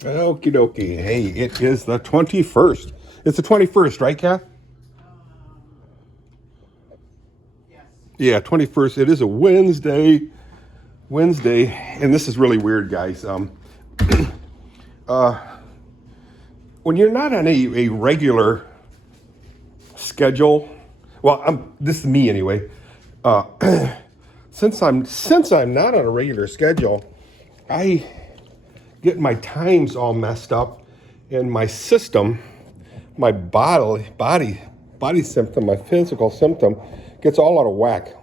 Okie dokie. Hey, it is the 21st. It's the 21st, right, Kath? Yes. Yeah, 21st. It is a Wednesday. Wednesday. And this is really weird, guys. When you're not on a regular schedule, well, this is me anyway. Uh, since I'm not on a regular schedule, I get my times all messed up, and my system, my body symptom, my physical symptom, gets all out of whack.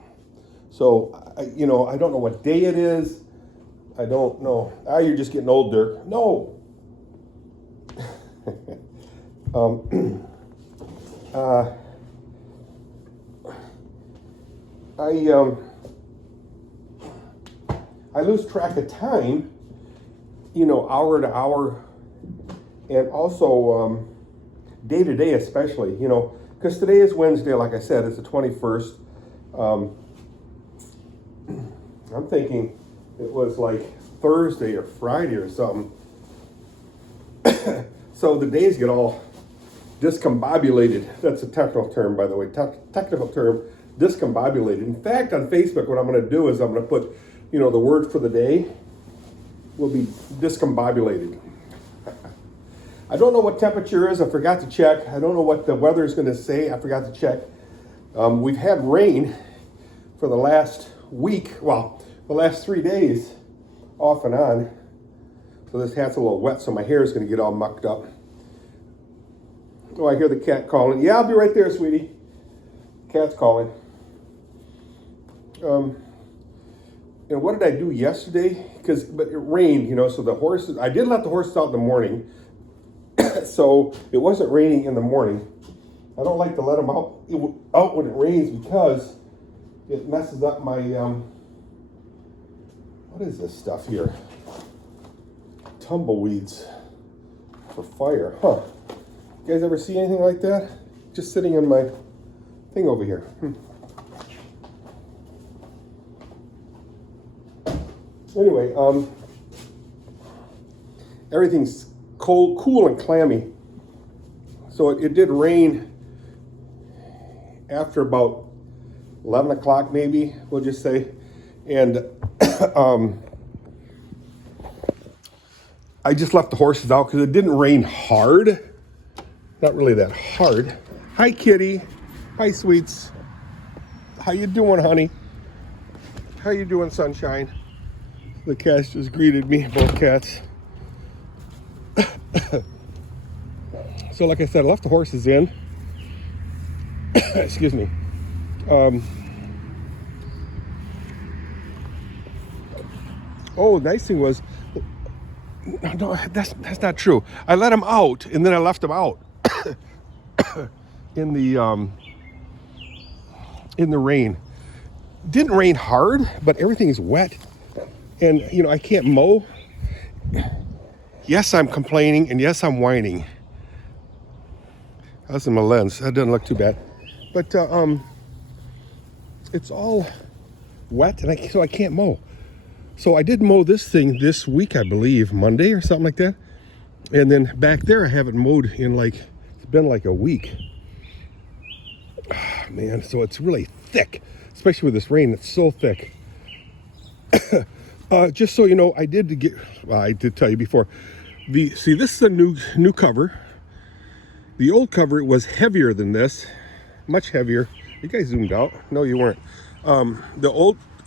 So I don't know what day it is. I don't know. Ah, you're just getting old, Dirk. No. uh, I I lose track of time. Hour to hour, and also day to day, especially. Because today is Wednesday, like I said, it's the 21st. I'm thinking it was like Thursday or Friday or something. So the days get all discombobulated. That's a technical term, by the way. Technical term, discombobulated. In fact, on Facebook, what I'm going to do is I'm going to put, the word for the day will be discombobulated. I don't know what temperature is. I forgot to check. I don't know what the weather is going to say. I forgot to check. We've had rain for the last week. Well, the last 3 days, off and on. So this hat's a little wet, so my hair is going to get all mucked up. Oh, I hear the cat calling. Yeah, I'll be right there, sweetie. Cat's calling. What did I do yesterday? But it rained, so the horses, I did let the horses out in the morning. So it wasn't raining in the morning. I don't like to let them out when it rains because it messes up my, what is this stuff here? Tumbleweeds for fire, huh? You guys ever see anything like that? Just sitting in my thing over here. Anyway, everything's cool and clammy. So it did rain after about 11 o'clock, maybe, we'll just say. And I just left the horses out because it didn't rain hard. Not really that hard. Hi, kitty. Hi, sweets. How you doing, honey? How you doing, sunshine? The cats just greeted me, both cats. So like I said, I left the horses in. Excuse me. Nice thing was, no, that's not true. I let them out, and then I left them out in the rain. Didn't rain hard, but everything's wet, and I can't mow. Yes, I'm complaining, and yes, I'm whining. That's in my lens. That doesn't look too bad, but it's all wet, and so I can't mow. So I did mow this thing this week, I believe, Monday or something like that. And then back there, I haven't mowed in it's been like a week. Oh, man, so it's really thick, especially with this rain. It's so thick. Just so you know, I did tell you before. This is a new cover. The old cover was heavier than this, much heavier. You guys zoomed out? No, you weren't. The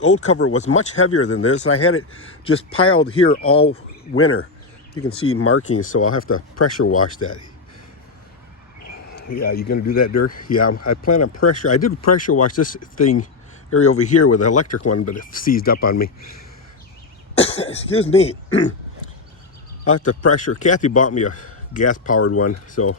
old cover was much heavier than this. I had it just piled here all winter. You can see markings, so I'll have to pressure wash that. Yeah, you gonna do that, Dirk? Yeah, I plan on pressure. I did pressure wash this thing area over here with the electric one, but it seized up on me. Excuse me. I'll have to pressure. Kathy bought me a gas-powered one, so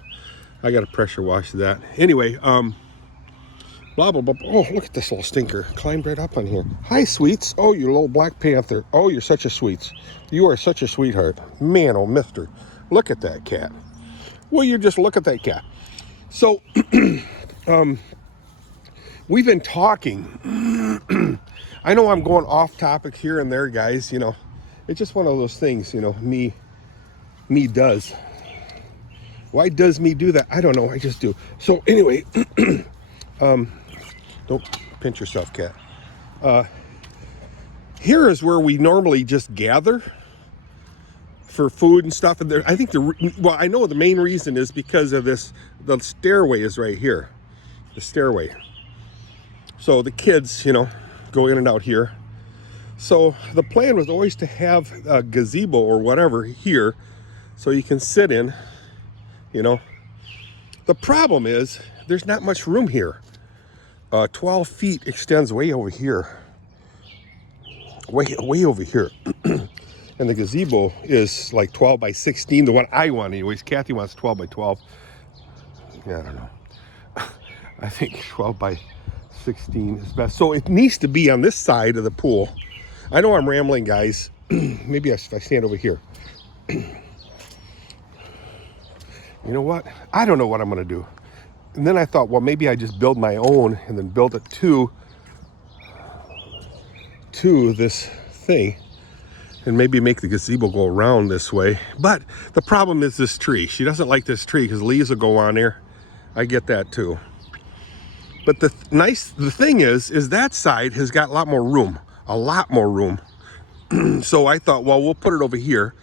I got to pressure wash that. Anyway, blah, blah, blah. Oh, look at this little stinker. Climbed right up on here. Hi, sweets. Oh, you little black panther. Oh, you're such a sweets. You are such a sweetheart. Man, oh, mister. Look at that cat. Well, you just look at that cat. So, we've been talking. I know I'm going off topic here and there, guys. It's just one of those things, me me does. Why does me do that? I don't know. I just do. So anyway, don't pinch yourself, cat. Here is where we normally just gather for food and stuff. And there, I think well, I know the main reason is because of this. The stairway is right here. The stairway. So the kids, you know, go in and out here. So the plan was always to have a gazebo or whatever here, so you can sit in. You know, the problem is there's not much room here. 12 feet extends way over here. Way over here. And the gazebo is like 12 by 16, the one I want anyways. Kathy wants 12 by 12. Yeah, I don't know. I think 12 by 16 is best. So it needs to be on this side of the pool. I know I'm rambling, guys. Maybe if I stand over here. You know what? I don't know what I'm going to do. And then I thought, well, maybe I just build my own and then build it to this thing and maybe make the gazebo go around this way. But the problem is this tree. She doesn't like this tree because leaves will go on there. I get that too. But the thing is that side has got a lot more room. So I thought, well, we'll put it over here,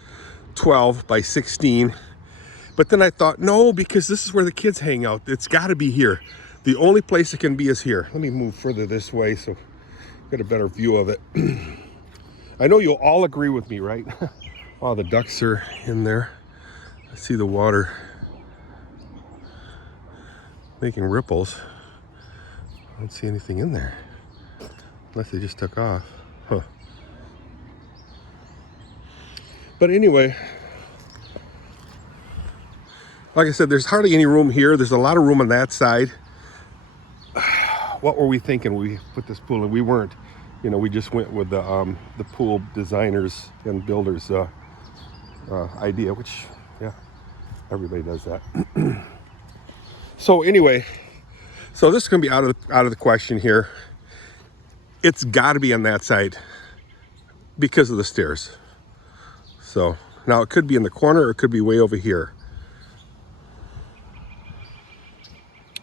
12 by 16. But then I thought, no, because this is where the kids hang out. It's got to be here. The only place it can be is here. Let me move further this way so you get a better view of it. I know you'll all agree with me, right? Oh, the ducks are in there. I see the water making ripples. I don't see anything in there. Unless they just took off. Huh. But anyway, like I said, there's hardly any room here. There's a lot of room on that side. What were we thinking? We put this pool in. We weren't. You know, we just went with the pool designers and builders idea, which, yeah, everybody does that. So anyway, so this is going to be out of the question here. It's got to be on that side because of the stairs. So now it could be in the corner or it could be way over here.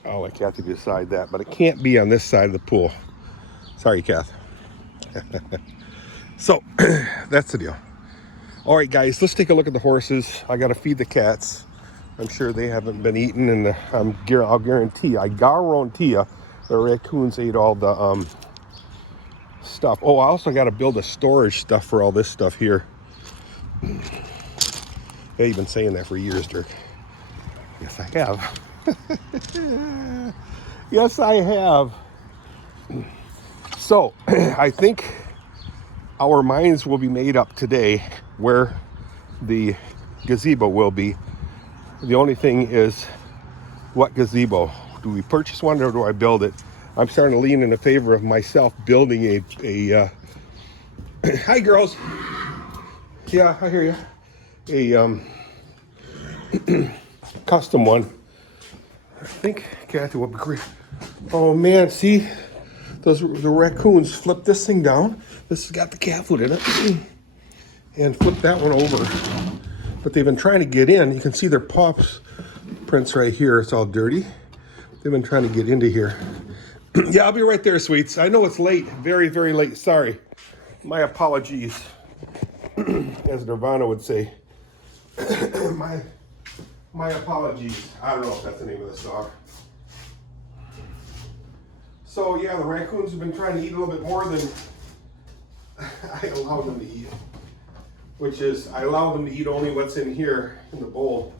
I'll let Kathy decide that, but it can't be on this side of the pool. Sorry, Kath. So that's the deal. All right, guys, let's take a look at the horses. I got to feed the cats. I'm sure they haven't been eaten, and I'll guarantee you the raccoons ate all the stuff. Oh, I also got to build a storage stuff for all this stuff here. Yeah, you've been saying that for years, Dirk. Yes, I have. Yes, I have. So I think our minds will be made up today where the gazebo will be. The only thing is, what gazebo? Do we purchase one or do I build it? I'm starting to lean in the favor of myself building a hi girls. Yeah, I hear you. A custom one. I think Kathy will be great. Oh man, see? The raccoons flipped this thing down. This has got the cat food in it. And flip that one over. But they've been trying to get in. You can see their paw prints right here. It's all dirty. They've been trying to get into here. Yeah, I'll be right there, sweets. I know it's late. Very, very late. Sorry. My apologies. As Nirvana would say. My apologies. I don't know if that's the name of the song. So yeah, the raccoons have been trying to eat a little bit more than I allow them to eat. Which is, I allow them to eat only what's in here in the bowl.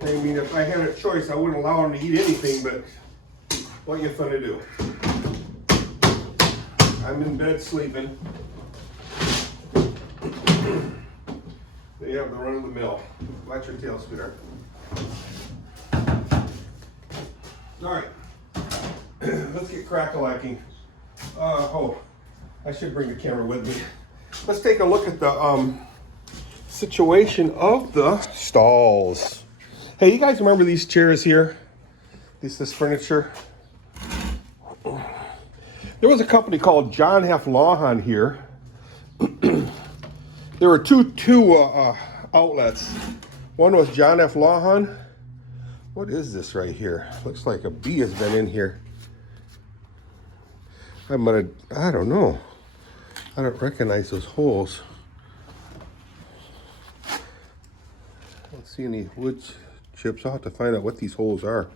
I mean, if I had a choice, I wouldn't allow them to eat anything, but what you gonna do? I'm in bed sleeping. They have the run of the mill. Watch your tail spinner. All right, let's get crack-a-lacking. Oh, I should bring the camera with me. Let's take a look at the situation of the stalls. Hey, you guys remember these chairs here? this furniture. There was a company called John Haaf Lawhan here. There were two outlets. One was John F. Lawhan. What is this right here? Looks like a bee has been in here. I don't know. I don't recognize those holes. I don't see any wood chips. I'll have to find out what these holes are.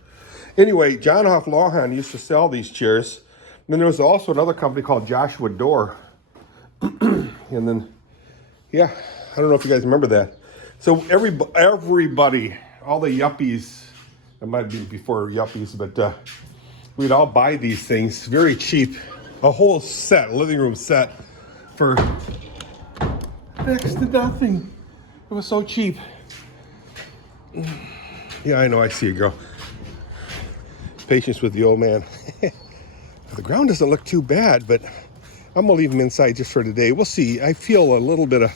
Anyway, John Haaf Lawhan used to sell these chairs. And then there was also another company called Joshua Door. And then, yeah, I don't know if you guys remember that. So everybody, all the yuppies, it might be before yuppies, but we'd all buy these things very cheap. A whole set, living room set, for next to nothing. It was so cheap. Yeah, I know, I see you, girl. Patience with the old man. The ground doesn't look too bad, but I'm gonna leave him inside just for today. We'll see. I feel a little bit of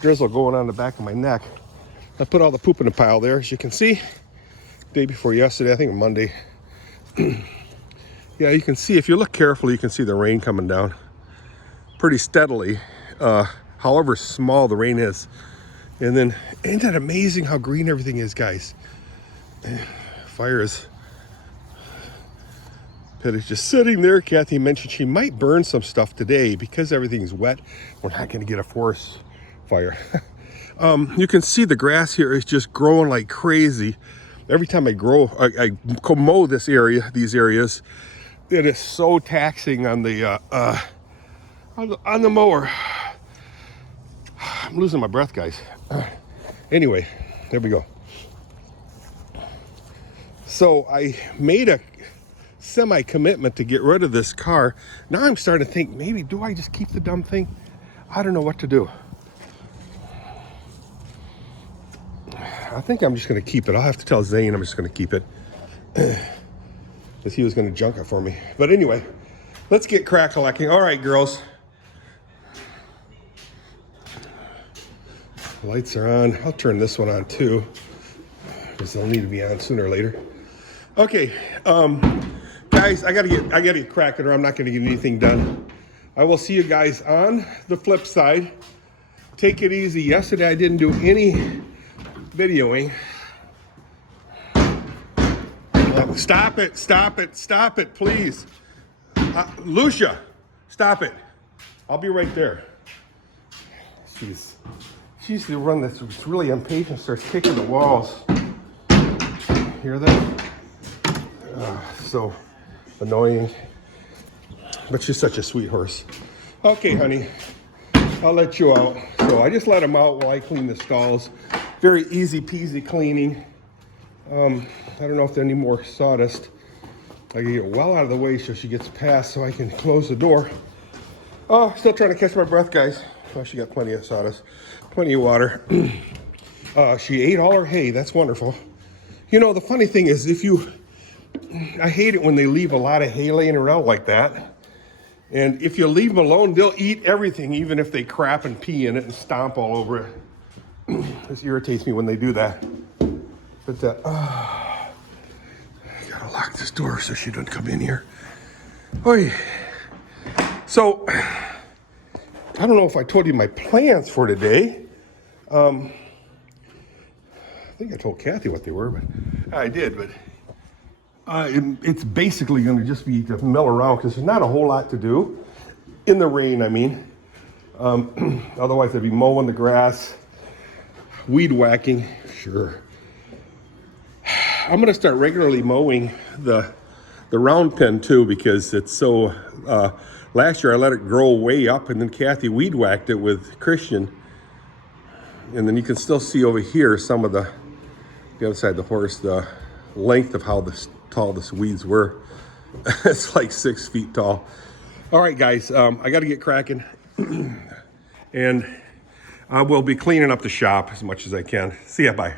drizzle going on the back of my neck. I put all the poop in the pile there, as you can see. Day before yesterday, I think Monday. Yeah, you can see, if you look carefully, you can see the rain coming down pretty steadily, however small the rain is. And then, isn't that amazing how green everything is, guys? Fire is... Pit is just sitting there. Kathy mentioned she might burn some stuff today because everything's wet. We're not going to get a forest fire. You can see the grass here is just growing like crazy. Every time I mow this area, these areas, it is so taxing on the mower. I'm losing my breath, guys. Anyway, there we go. So I made a semi-commitment to get rid of this car. Now I'm starting to think, maybe do I just keep the dumb thing? I don't know what to do. I think I'm just going to keep it. I'll have to tell Zane I'm just going to keep it. Because he was going to junk it for me. But anyway, let's get crack-a-lacking. All right, girls. Lights are on. I'll turn this one on too, because they'll need to be on sooner or later. Okay, guys, I gotta get cracking, or I'm not gonna get anything done. I will see you guys on the flip side. Take it easy. Yesterday I didn't do any videoing. Stop it, please. Lucia, stop it. I'll be right there. She's the one that's really impatient, starts kicking the walls. Hear that? So annoying. But she's such a sweet horse. Okay, honey, I'll let you out. So I just let him out while I clean the stalls. Very easy peasy cleaning. I don't know if there's any more sawdust. I can get well out of the way so she gets past so I can close the door. Oh, still trying to catch my breath, guys. Oh, she got plenty of sawdust, plenty of water. She ate all her hay. That's wonderful. You know, the funny thing is, I hate it when they leave a lot of hay laying around like that. And if you leave them alone, they'll eat everything, even if they crap and pee in it and stomp all over it. This irritates me when they do that. But, I gotta lock this door so she doesn't come in here. Oy. So, I don't know if I told you my plans for today. I think I told Kathy what they were, but I did. But it's basically going to just be to mill around because there's not a whole lot to do in the rain. I mean, otherwise I'd be mowing the grass, weed whacking. Sure. I'm going to start regularly mowing the round pen too because it's so. Last year I let it grow way up, and then Kathy weed whacked it with Christian. And then you can still see over here some of the other side of the horse, the length of how tall the weeds were. It's like 6 feet tall. All right, guys, I got to get cracking. And I will be cleaning up the shop as much as I can. See ya, bye.